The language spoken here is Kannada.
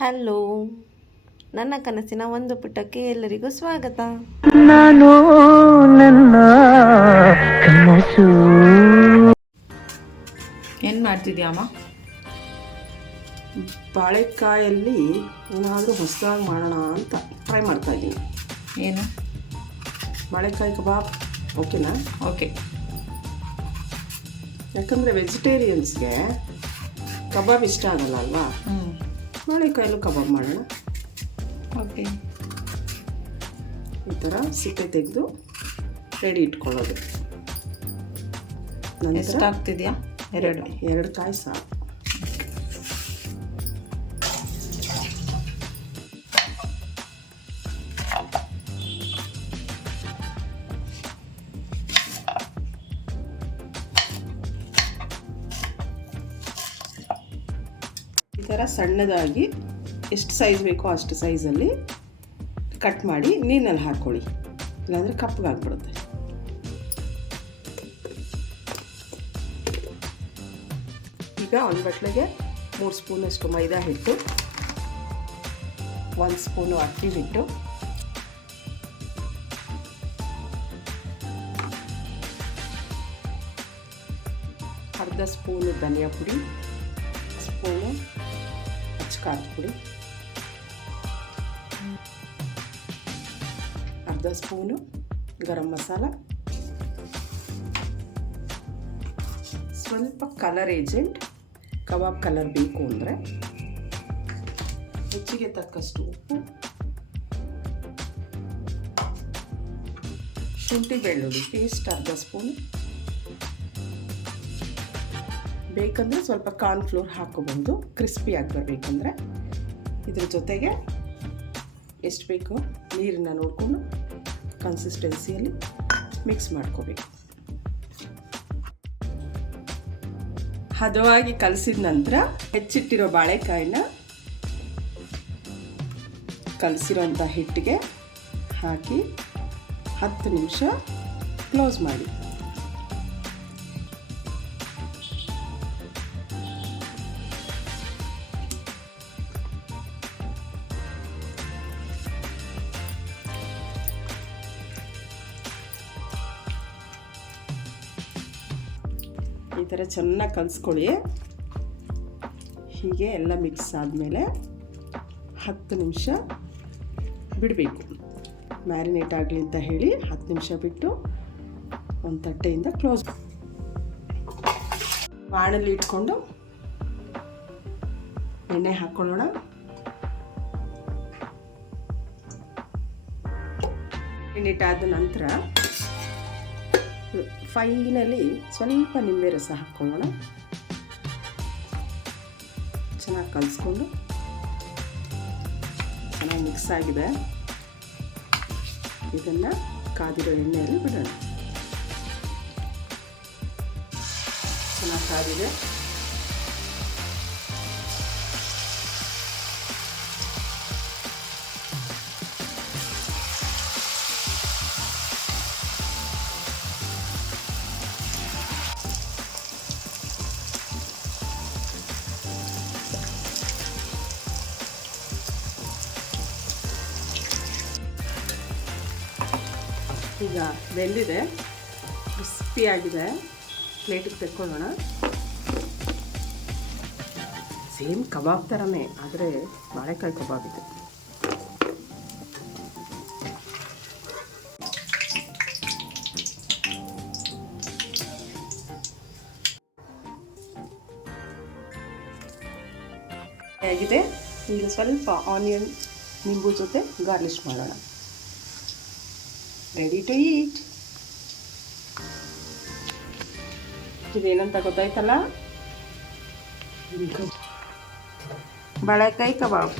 ಹಲೋ, ನನ್ನ ಕನಸಿನ ಒಂದು ಪುಟಕ್ಕೆ ಎಲ್ಲರಿಗೂ ಸ್ವಾಗತ. ನಾನು ನನ್ನ ಕನಸು. ಏನು ಮಾಡ್ತಿದ್ಯಾಮ್ಮ? ಬಾಳೆಕಾಯಲ್ಲಿ ಏನಾದರೂ ಹೊಸದಾಗಿ ಮಾಡೋಣ ಅಂತ ಟ್ರೈ ಮಾಡ್ತಾಯಿದ್ದೀನಿ. ಏನು? ಬಾಳೆಕಾಯಿ ಕಬಾಬ್. ಓಕೆನಾ? ಓಕೆ. ಯಾಕಂದರೆ ವೆಜಿಟೇರಿಯನ್ಸ್ಗೆ ಕಬಾಬ್ ಇಷ್ಟ ಆಗಲ್ಲ ಅಲ್ವಾ? ಬಾಳೆಕಾಯಲ್ಲೂ ಕಬಾಬ್ ಮಾಡೋಣ. ಓಕೆ. ಈ ಥರ ಸಿಪ್ಪೆ ತೆಗೆದು ರೆಡಿ ಇಟ್ಕೊಳ್ಳೋದು. ಎಷ್ಟು ಆಗ್ತಿದೆಯಾ? ಎರಡು ಕಾಯಿ ಸಾಕು. ಈ ಥರ ಸಣ್ಣದಾಗಿ ಎಷ್ಟು ಸೈಜ್ ಬೇಕೋ ಅಷ್ಟು ಸೈಜಲ್ಲಿ ಕಟ್ ಮಾಡಿ ನೀರಿನಲ್ಲಿ ಹಾಕ್ಕೊಳ್ಳಿ, ಇಲ್ಲಾಂದರೆ ಕಪ್ಪಗಾಗ್ಬಿಡುತ್ತೆ. ಈಗ ಒಂದು ಬಟ್ಲಿಗೆ 3 ಸ್ಪೂನಷ್ಟು ಮೈದಾ ಹಿಟ್ಟು, 1 ಸ್ಪೂನು ಅಕ್ಕಿ ಹಿಟ್ಟು, ಅರ್ಧ ಸ್ಪೂನು ಧನಿಯಾ ಪುಡಿ, ಸ್ಪೂನು ಖಾರದ ಪುಡಿ, ಅರ್ಧ ಸ್ಪೂನು ಗರಂ ಮಸಾಲ, ಸ್ವಲ್ಪ ಕಲರ್ ಏಜೆಂಟ್, ಕಬಾಬ್ ಕಲರ್ ಬೇಕು ಅಂದರೆ, ರುಚಿಗೆ ತಕ್ಕಷ್ಟು ಉಪ್ಪು, ಶುಂಠಿ ಬೆಳ್ಳುಳ್ಳಿ ಪೇಸ್ಟ್ ಅರ್ಧ ಸ್ಪೂನು, ಬೇಕಂದರೆ ಸ್ವಲ್ಪ ಕಾರ್ನ್ಫ್ಲೋರ್ ಹಾಕೋಬಹುದು ಕ್ರಿಸ್ಪಿ ಆಗಿ ಬರಬೇಕಂದ್ರೆ. ಇದ್ರ ಜೊತೆಗೆ ಎಷ್ಟು ಬೇಕೋ ನೀರನ್ನು ನೋಡಿಕೊಂಡು ಕನ್ಸಿಸ್ಟೆನ್ಸಿಯಲ್ಲಿ ಮಿಕ್ಸ್ ಮಾಡ್ಕೋಬೇಕು. ಹದವಾಗಿ ಕಲಸಿದ ನಂತರ ಹೆಚ್ಚಿಟ್ಟಿರೋ ಬಾಳೆಕಾಯಿನ ಕಲಸಿರೋಂಥ ಹಿಟ್ಟಿಗೆ ಹಾಕಿ 10 ನಿಮಿಷ ಕ್ಲೋಸ್ ಮಾಡಿ. ಈ ಥರ ಚೆನ್ನಾಗಿ ಕಲಿಸ್ಕೊಳ್ಳಿ. ಹೀಗೆ ಎಲ್ಲ ಮಿಕ್ಸ್ ಆದಮೇಲೆ 10 ನಿಮಿಷ ಬಿಡಬೇಕು. ಮ್ಯಾರಿನೇಟ್ ಆಗಲಿ ಅಂತ ಹೇಳಿ 10 ನಿಮಿಷ ಬಿಟ್ಟು ಒಂದು ತಟ್ಟೆಯಿಂದ ಕ್ಲೋಸ್. ಬಾಣಲ್ಲಿ ಇಟ್ಕೊಂಡು ಎಣ್ಣೆ ಹಾಕ್ಕೊಳ್ಳೋಣ. ಮ್ಯಾರಿನೇಟ್ ಆದ ನಂತರ ಫೈನಲಿ ಸ್ವಲ್ಪ ನಿಂಬೆ ರಸ ಹಾಕ್ಕೊಳ್ಳೋಣ. ಚೆನ್ನಾಗಿ ಕಲಿಸ್ಕೊಂಡು ಚೆನ್ನಾಗಿ ಮಿಕ್ಸ್ ಆಗಿದೆ. ಇದನ್ನು ಕಾದಿರೋ ಎಣ್ಣೆಯಲ್ಲಿ ಬಿಡೋಣ. ಚೆನ್ನಾಗಿ ಕಾದಿದೆ. ಈಗ ಬೆಂದಿದೆ, ಕ್ರಿಸ್ಪಿಯಾಗಿದೆ. ಪ್ಲೇಟಿಗೆ ತೆಕ್ಕೊಳ್ಳೋಣ. ಸೇಮ್ ಕಬಾಬ್ ಥರನೇ, ಆದರೆ ಬಾಳೆಕಾಯಿ ಕಬಾಬ್ ಇದೆ. ಹೇಗಿದೆ? ಈಗ ಸ್ವಲ್ಪ ಆನಿಯನ್ ನಿಂಬು ಜೊತೆ ಗಾರ್ಲಿಶ್ ಮಾಡೋಣ. Ready to eat. ಇದೇನಂತ ಗೊತ್ತಾಯ್ತಲ್ಲ? ಬಾಳೆಕಾಯಿ ಕಬಾಬ್.